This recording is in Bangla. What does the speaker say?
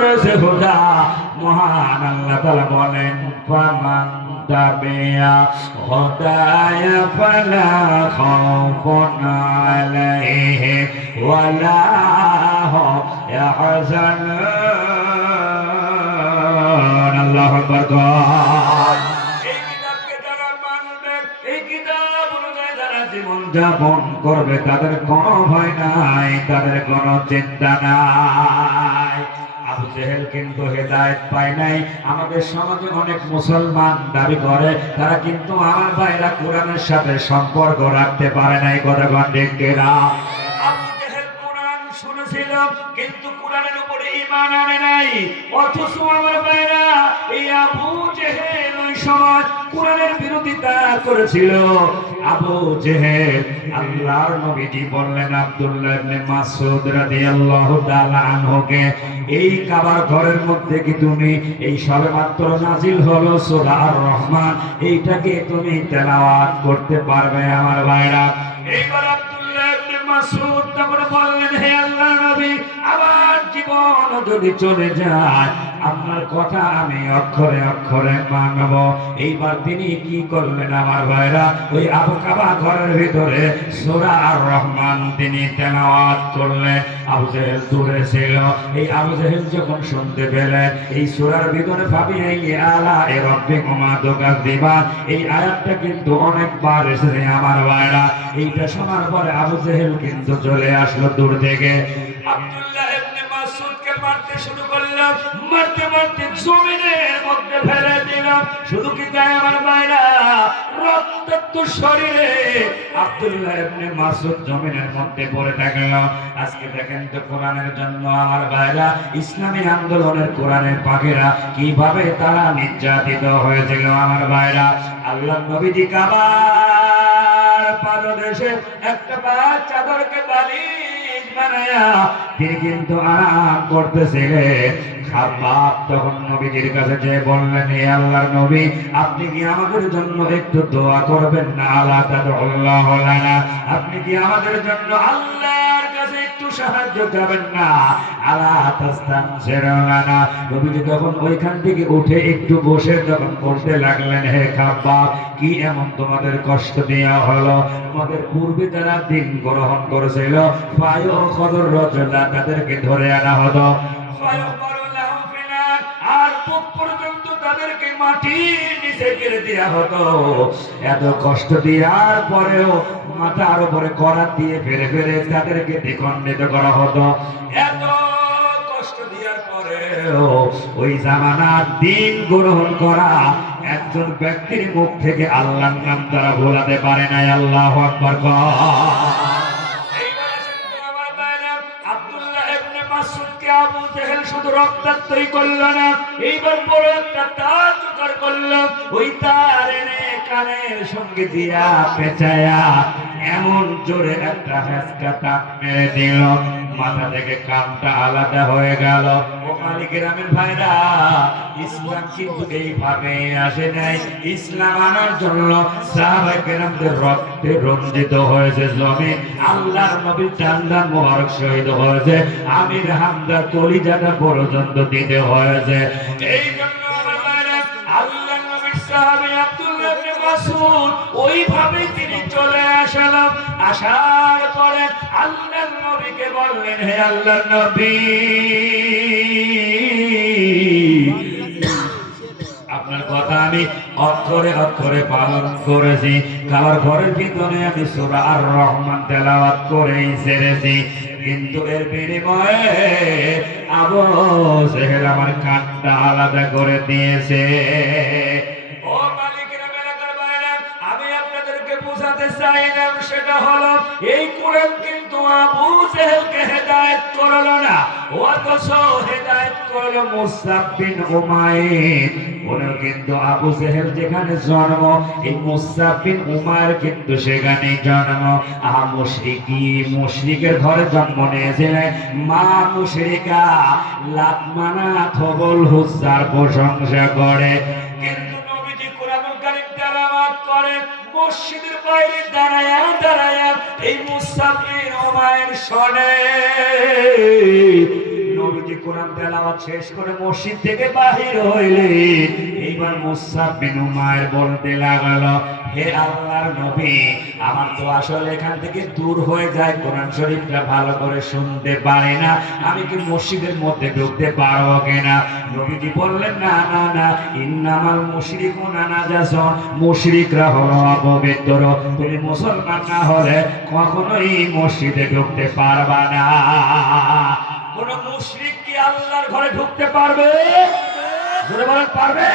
রয়েছে হুদা। মহান আল্লাহ তাআলা বলেন ফামান তাবিয়া হুদায়া ফালা খাউফুন আলাইহিম ওয়ালা হুম ইয়াহজানুন। আল্লাহু আকবার। এই কিতাবকে যারা মানবে, এই কিতাব অনুযায়ী যারা জীবন যাপন করবে, তাদের কোনো ভয় নাই, তাদের কোনো চিন্তা নাই। আবু জেহেল কিন্তু হেদায়েত পায় নাই। আমাদের সমাজে অনেক মুসলমান দাবি করে, তারা কিন্তু আমার ভাইরা কোরআনের সাথে সম্পর্ক রাখতে পারে নাই। কথা ঠিক কিনা? আবু জেহেল কোরআন শুনেছিল কিন্তু কোরআনের উপরে ঈমান আনে নাই। অথচ আমার ভাইরা এই আবু জেহেল ওই সময় কোরআনের বিরোধিতা করেছিল। আবু জেহেল আল্লাহর নবীজি বললেন আব্দুল্লাহ ইবনে মাসউদ রাদিয়াল্লাহু তাআলা আনহুকে, এই কাবার ঘরের মধ্যে কি তুমি এই সবেমাত্র নাজিল হলো সূরা আর রহমান, এইটাকে তুমি তেলাওয়াত করতে পারবে আমার ভাইরা? এইবার আব্দুল্লাহ ইবনে মাসউদ তখন বললেন, হে আল্লাহর নবী, আমার জীবন যদি চলে যায় আপনার কথা আমি অক্ষরে অক্ষরে মানব। এইবার তিনি কি করলেন আমার ভাইরা? ওই আবু কাবা ঘরের ভিতরে সূরা আর রহমান তিনি তেলাওয়াত করলেন। আবু জেহেল দূরে ছিল। এই আবু জেহেল যখন শুনতে পেলেন এই সূরার ভিতরে ফাবিআই আলা রাব্বিকুমা তুকাযযিবান, এই আয়াতটা কিন্তু অনেকবার এসেছে আমার ভাইরা। এইটা শোনার পরে আবু জেহেল কিন্তু চলে আসলো দূর থেকে। আব্দুল্লাহ ইবনে মাসউদকে মারতে শুরু করল, মারতে মারতে জমিনের মধ্যে ফেলে দিল। শুধু কি তাই আমার ভাইরা, রক্তাক্ত শরীরে আব্দুল্লাহ ইবনে মাসউদ জমিনের মধ্যে পড়ে থাকল। আজকে দেখেন তো কোরআনের জন্য আমার ভাইরা, ইসলামী আন্দোলনের কোরআনের পাখিরা কিভাবে তারা নির্যাতিত হয়েছিল আমার ভাইরা। আল্লাহর নবীজি কাবার পাদদেশে একটা চাদরকে বালিশ বানায়া তিনি কিন্তু আরাম করতেছিলেন। খাব্বাব তখন নবীজির কাছে যেয়ে বললেন, হে আল্লাহর নবী, আপনি কি আমাদের জন্য একটু দোয়া করবেন না? আলা তাদউল্লাহ লানা, আপনি কি আমাদের জন্য আল্লাহর কাছে একটু সাহায্য চাবেন না? আলা তাস্তানসিরু লানা। নবীজি তখন ওইখান থেকে উঠে একটু বসে তখন বলতে লাগলেন, হে খাব্বাব, কি এমন তোমাদের কষ্ট দেওয়া হলো? তোমাদের পূর্বে যারা দিন গ্রহণ করেছিল ফায়ুখযুর রাজুলা, তাদেরকে ধরে আনা হতো, আর বুক পর্যন্ত তাদেরকে মাটির নিচে গেড়ে দেওয়া হতো। এত কষ্ট দেওয়ার পরেও মাথার উপরে করাত দিয়ে ফেরে ফেরে তাদেরকে দ্বিখণ্ডিত করা হতো। এত কষ্ট দেওয়ার পরেও ওই জামানার দিন গ্রহণ করা একজন ব্যক্তির মুখ থেকে আল্লাহর নাম তারা ভোলাতে পারে নাই। আল্লাহু আকবার। আবু জেহেল শুধু রক্তাক্তই করল না, এইবার বড় একটা তার জোগাড় করল। ওই তার এনে কানের সঙ্গে দিয়া পেঁচায়া এমন জোরে একটা হেঁচকা টান মেরে দিল, মাথা থেকে কানটা আলাদা হয়ে গেল। ও মালিকের আমির ভাইরা, ইসলাম কিন্তু এইভাবে আসে নাই। ইসলাম আনার জন্য সাহাবায়ে কেরামদের রক্তে রঞ্জিত হয়েছে জমিন। আল্লাহর নবীর জানদান মোবারক শহীদ হয়েছে, আমির হামজা কলিজাটা পর্যন্ত দিতে হয়েছে। এই জন্য আমার ভাইরা, আল্লাহর নবীর সাহাবী আব্দুল্লাহ ইবনে মাসউদ ওইভাবে তিনি চলে আসলাম। আসার পরে আল্লাহর নবীকে বললেন, হে আল্লাহর নবী, আপনার কথা আমি অক্ষরে অক্ষরে পালন করেছি। কাবার ঘরের ভিতরে আমি সূরা আর রহমান তেলাওয়াত করেই ছেড়েছি, কিন্তু এর বিনিময়ে আবু জেহেল আমার কানটা আলাদা করে দিয়েছে। ও মালিকের মেলাকার বাইরে, আমি আপনাদেরকে বোঝাতে চাইলাম সেটা হলো, এই কোরআন কিন্তু আবু জেহেলকে হেদায়েত করলো না, অথচ হেদায়েত করলো মুসআব বিন উমাইর। ওনার কিন্তু আবু জেহেল যেখানে জন্ম, এই মুসআব বিন উমাইর কিন্তু সেখানে জন্ম। মুশরিকের ঘরে জন্ম নিয়েছিলেন। মা মুশরিকা লাত মানাত হবল হুজ্জার প্রশংসা করে, কিন্তু নবীজি কোরআনুল কারীম তেলাওয়াত করে মসজিদের বাইরে দাঁড়ায়া দাঁড়ায়া এই মুসআব বিন উমাইর শুনে। নবীজি কোরআন তেলাওয়াত শেষ করে মসজিদ থেকে বাহির হইলেন। এইবার মুসআব বিন উমাইর বলতে লাগলো, হে আল্লাহর নবী, আমার তো আসলে এখান থেকে দূর হয়ে যায়, কোরআন শরীফটা ভালো করে শুনতে পারি না, আমি কি মসজিদের মধ্যে ঢুকতে পারবো কিনা? নবীজি বললেন, না না না, ইন্নামাল মুশরিকুনা নাজাসুন, মুশরিকরা হলো অপবিত্র, তুমি মুসলমান না হলে কখনোই মসজিদে ঢুকতে পারবা না। কোন মুশরিক কি আল্লাহর ঘরে ঢুকতে পারবে? জোরে বলেন, পারবে?